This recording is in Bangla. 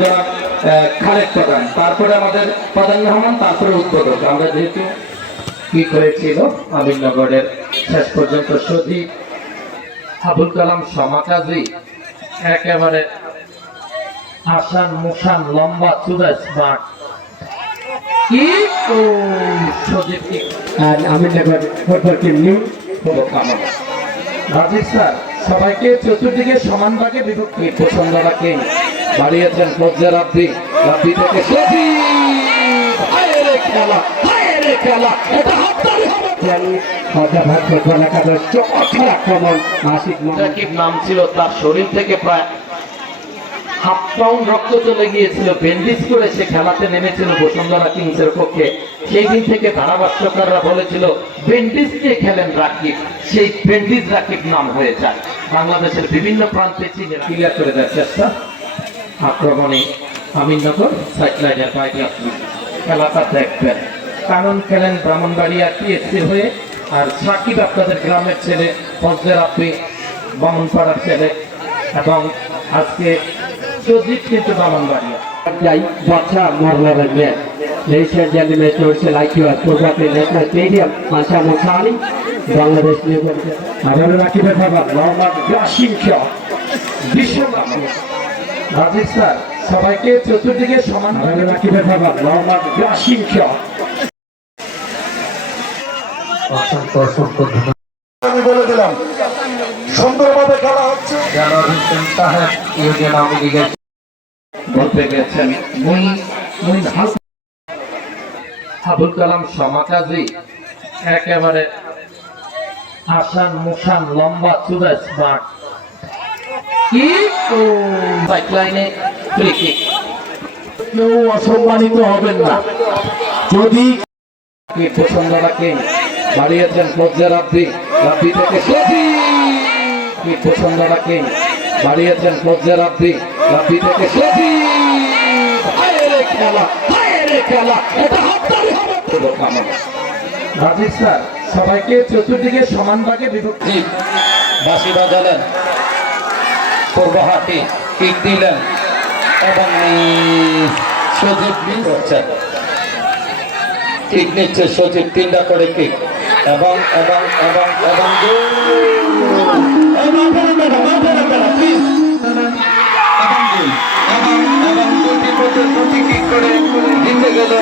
জনাব খালেদ প্রধান, তারপরে আমাদের প্রধান মেহমান, তারপরে উদ্বোধক। আমরা যেহেতু কি করেছিল আমিননগরের শেষ পর্যন্ত শহীদ আবুল কালাম সমাকাজী একেবারে আসান মুসান লম্বা চূড়া স্মার্ট কি ও শহীদ আর Aminnagar football team new Rajib sir সবাইকে চতুর্দিকে সমান ভাগে বিভক্তি পছন্দ রাখে বাড়িয়েছেন ফজলে রাব্বি, রাব্বি থেকে খেলা খেলা এটা হাততালি হবে। নাম ছিল, তার শরীর থেকে প্রায় হাফ পাউন্ড রক্ত চলে গিয়েছিল, ব্যান্ডেজ করে সে খেলাতে নেমেছিল বসুন্ধরা কিংসের পক্ষে। সেই দিন থেকে ধারাভাষ্যকাররা বলেছিল ব্যান্ডেজ নিয়ে খেলেন রাকিব, সেই ব্যান্ডেজ রাকিব নাম হয়ে যায়। বাংলাদেশের বিভিন্ন প্রান্তে চীনে ক্লিয়ার করে দেওয়ার চেষ্টা। আক্রমণে আমিননগর সাইডলাইনের বাইরে আপনি খেলাটা দেখবেন, কারণ খেলেন ব্রাহ্মণবাড়িয়া টিএসসির হয়ে, আর সাকিব আপনাদের গ্রামের ছেলে, ফজলে রাব্বি বামনপাড়ার ছেলে, এবং আজকে সজীব কিন্তু বামনবাড়িয়া। যাই বাচ্চা মরলার ম্যাচ Ladies and gentlemen, চলছে লাইকিওয়ার প্রোগ্রামে ন্যাশনাল স্টেডিয়াম মাশা মুখানি বাংলাদেশ নিয়ে আবার রাকিবের বাবা মোহাম্মদ ইয়াসিন শাহ বিশ্বকাপ। রাজীব স্যার সবাইকে চতুর্দিকে সমান আবার রাকিবের বাবা মোহাম্মদ ইয়াসিন শাহ অসংখ্য অসংখ্য আমি বলে দিলাম সুন্দরভাবে খেলা হচ্ছে। সাহেব ইউনিয়ন আওয়ামী লীগের বলতে গেছেন আবুল কালাম সমাকাজী একেবারে আসান মুসান লম্বা চূড়া স্মার্ট কি ও সাইডলাইনে ফ্রি কিক। কেউ অসম্মানিত হবেন না যদি পছন্দ রাখেন বাড়িয়েছেন ফজলে রাব্বি, রাব্বি থেকে পছন্দ রাখেন বাড়িয়েছেন ফজলে রাব্বি, রাব্বি থেকে খেলা খেলা এটা হাততালি হবে। রাজীব স্যার সবাইকে চতুর্দিকে সমান ভাগে বিভক্তি বাঁশি বাজালেন, পূর্বহাটি কিক দিলেন এবং সজীব করছেন, কিক নিচ্ছে সজীব, 3টা করে কিক এবং এবং এবং এবং দুটি কিক করে জিতে গেল